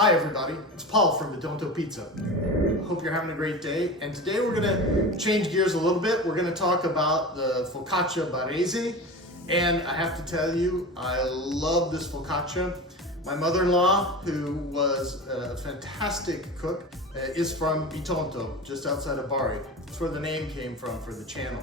Hi everybody, it's Paul from Bitonto Pizza. Hope you're having a great day, and today we're gonna change gears a little bit. We're gonna talk about the Focaccia Barese, and I have to tell you, I love this focaccia. My mother-in-law, who was a fantastic cook, is from Bitonto, just outside of Bari. That's where the name came from for the channel.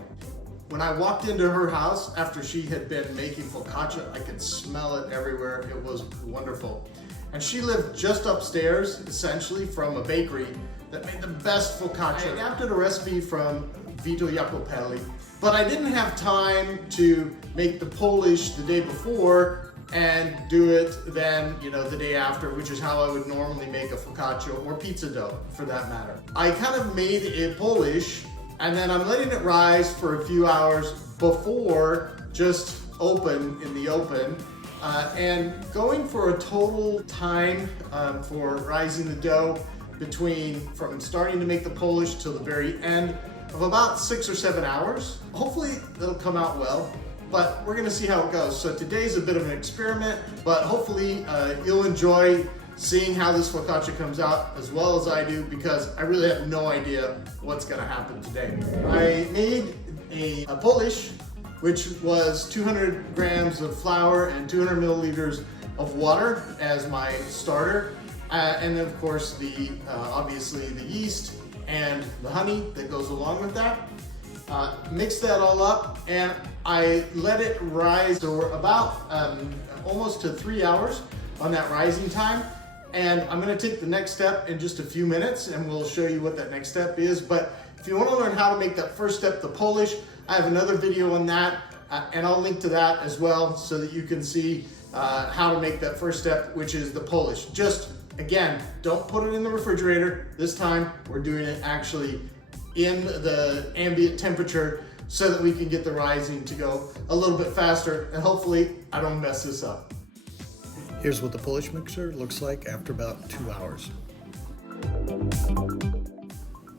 When I walked into her house after she had been making focaccia, I could smell it everywhere. It was wonderful. And she lived just upstairs, essentially, from a bakery that made the best focaccia. I adapted a recipe from Vito Iacopelli, but I didn't have time to make the Polish the day before and do it then, the day after, which is how I would normally make a focaccia or pizza dough, for that matter. I kind of made it Polish, and then I'm letting it rise for a few hours before just open in the open. And going for a total time for rising the dough from starting to make the Polish till the very end of about 6 or 7 hours. Hopefully it'll come out well, but we're gonna see how it goes. So today's a bit of an experiment, but hopefully you'll enjoy seeing how this focaccia comes out as well as I do, because I really have no idea what's gonna happen today. I made a Polish, which was 200 grams of flour and 200 milliliters of water as my starter. And then of course, obviously the yeast and the honey that goes along with that. Mix that all up, and I let it rise for about almost to 3 hours on that rising time. And I'm gonna take the next step in just a few minutes, and we'll show you what that next step is. But if you wanna learn how to make that first step, the Polish, I have another video on that, and I'll link to that as well so that you can see how to make that first step, which is the Polish. Just, again, don't put it in the refrigerator. This time, we're doing it actually in the ambient temperature so that we can get the rising to go a little bit faster, and hopefully I don't mess this up. Here's what the Polish mixer looks like after about 2 hours.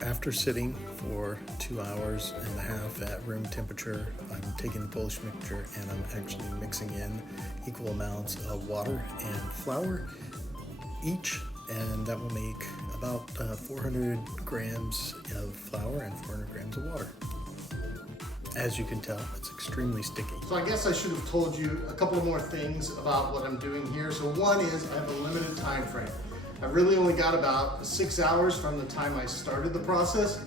After sitting for 2 hours and a half at room temperature, I'm taking the Polish mixture and I'm actually mixing in equal amounts of water and flour each, and that will make about 400 grams of flour and 400 grams of water. As you can tell, it's extremely sticky. So I guess I should have told you a couple more things about what I'm doing here. So one is I have a limited time frame. I've really only got about 6 hours from the time I started the process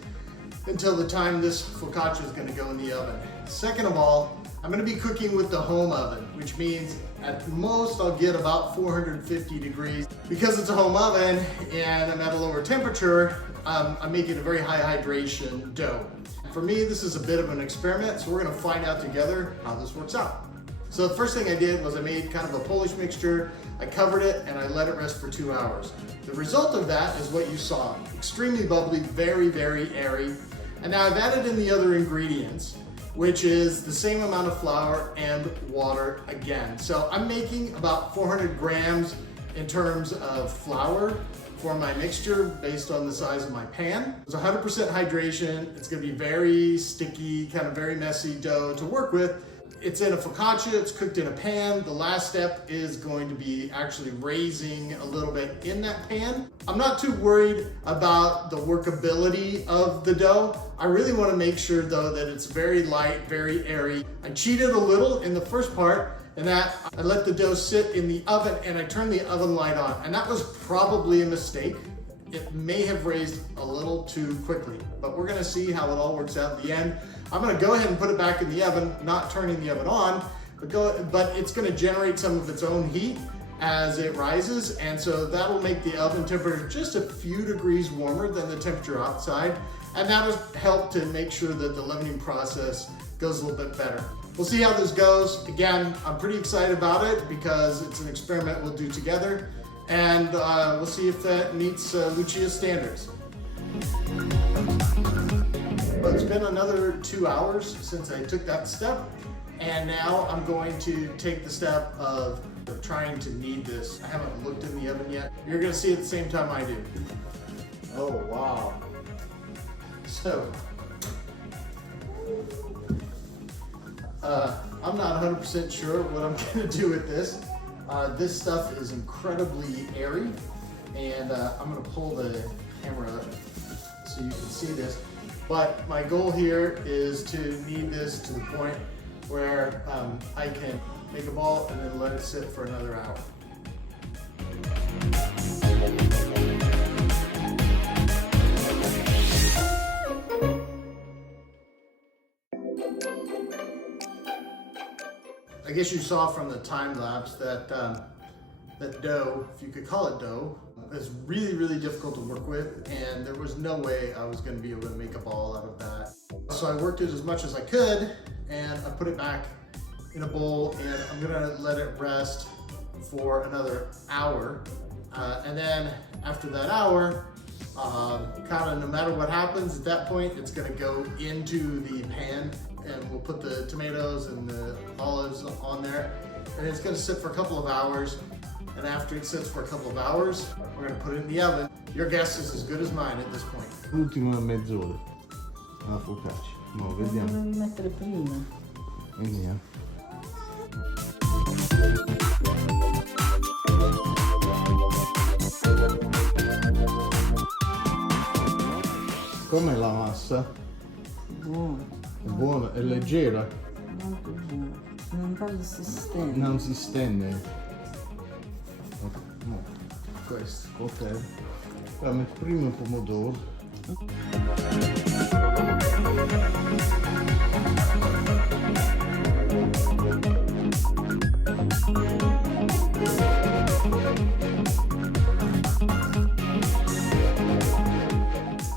until the time this focaccia is gonna go in the oven. Second of all, I'm gonna be cooking with the home oven, which means at most I'll get about 450 degrees. Because it's a home oven and I'm at a lower temperature, I'm making a very high hydration dough. For me, this is a bit of an experiment, so we're gonna find out together how this works out. So the first thing I did was I made kind of a Polish mixture. I covered it and I let it rest for 2 hours. The result of that is what you saw. Extremely bubbly, very, very airy. And now I've added in the other ingredients, which is the same amount of flour and water again. So I'm making about 400 grams in terms of flour for my mixture based on the size of my pan. It's 100% hydration. It's gonna be very sticky, kind of very messy dough to work with. It's in a focaccia, it's cooked in a pan. The last step is going to be actually raising a little bit in that pan. I'm not too worried about the workability of the dough. I really wanna make sure though that it's very light, very airy. I cheated a little in the first part in that I let the dough sit in the oven and I turned the oven light on. And that was probably a mistake. It may have raised a little too quickly, but we're gonna see how it all works out in the end. I'm gonna go ahead and put it back in the oven, not turning the oven on, but it's gonna generate some of its own heat as it rises, and so that'll make the oven temperature just a few degrees warmer than the temperature outside, and that'll help to make sure that the leavening process goes a little bit better. We'll see how this goes. Again, I'm pretty excited about it because it's an experiment we'll do together, and we'll see if that meets Lucia's standards. But it's been another 2 hours since I took that step, and now I'm going to take the step of trying to knead this. I haven't looked in the oven yet. You're gonna see at the same time I do. Oh, wow. So, I'm not 100% sure what I'm gonna do with this. This stuff is incredibly airy, and I'm gonna pull the camera up so you can see this. But my goal here is to knead this to the point where I can make a ball and then let it sit for another hour. I guess you saw from the time lapse that that dough, if you could call it dough, is really, really difficult to work with, and there was no way I was going to be able to make a ball out of that. So I worked it as much as I could, and I put it back in a bowl, and I'm going to let it rest for another hour. And then after that hour, kind of no matter what happens at that point, it's going to go into the pan, and we'll put the tomatoes and the olives on there, and it's going to sit for a couple of hours. And after it sits for a couple of hours, we're going to put it in the oven. Your guess is as good as mine at this point. L'ultima mezz'ora alla focaccia. No, vediamo. Dovevi mettere prima. Vediamo. Com'è la massa? Buono. È buona? È leggera? Molto buono. Non si stende. Non si stende. No. Questo. Ok. Allora metto prima il pomodoro.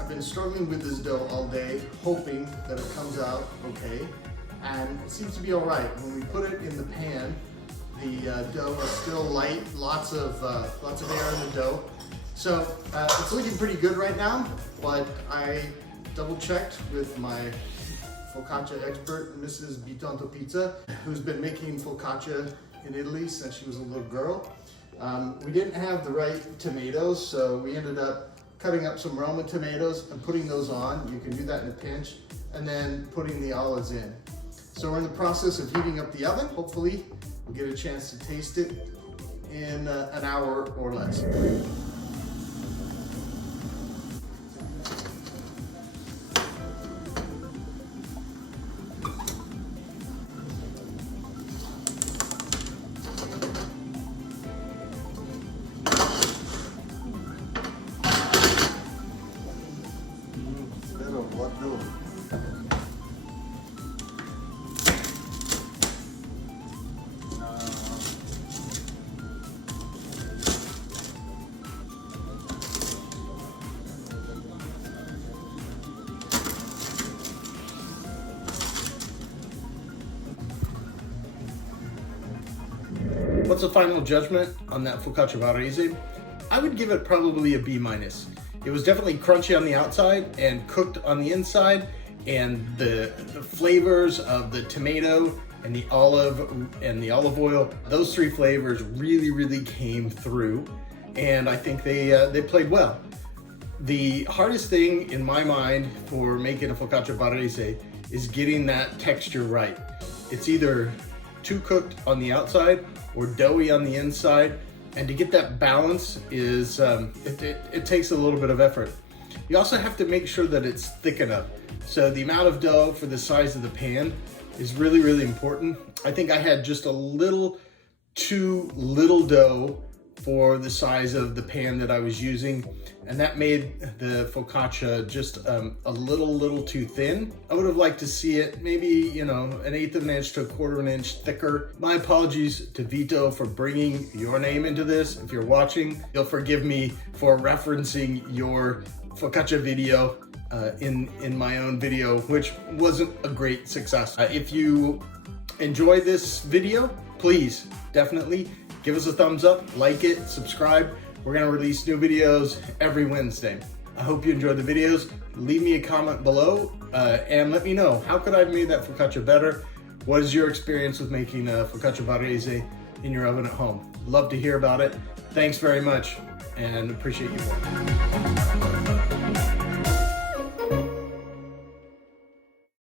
I've been struggling with this dough all day, hoping that it comes out okay, and it seems to be all right. When we put it in the pan, the dough is still light, lots of air in the dough. So it's looking pretty good right now, but I double checked with my focaccia expert, Mrs. Bitonto Pizza, who's been making focaccia in Italy since she was a little girl. We didn't have the right tomatoes, so we ended up cutting up some Roma tomatoes and putting those on. You can do that in a pinch, and then putting the olives in. So we're in the process of heating up the oven. Hopefully we'll get a chance to taste it in an hour or less. What's the final judgment on that Focaccia Barese? I would give it probably a B-. It was definitely crunchy on the outside and cooked on the inside, and the flavors of the tomato and the olive oil, those three flavors really came through, and I think they played well. The hardest thing in my mind for making a Focaccia Barese is getting that texture right. It's either too cooked on the outside or doughy on the inside, and to get that balance is it takes a little bit of effort. You also have to make sure that it's thick enough. So the amount of dough for the size of the pan is really important. I think I had just a little too little dough for the size of the pan that I was using, and that made the focaccia just a little too thin. I would have liked to see it maybe, you know, 1/8 of an inch to 1/4 of an inch thicker. My apologies to Vito for bringing your name into this. If you're watching, you'll forgive me for referencing your focaccia video in my own video, which wasn't a great success. If you enjoyed this video, please definitely give us a thumbs up, like it, subscribe. We're gonna release new videos every Wednesday. I hope you enjoyed the videos. Leave me a comment below and let me know, how could I have made that focaccia better? What is your experience with making a Focaccia Barese in your oven at home? Love to hear about it. Thanks very much and appreciate you.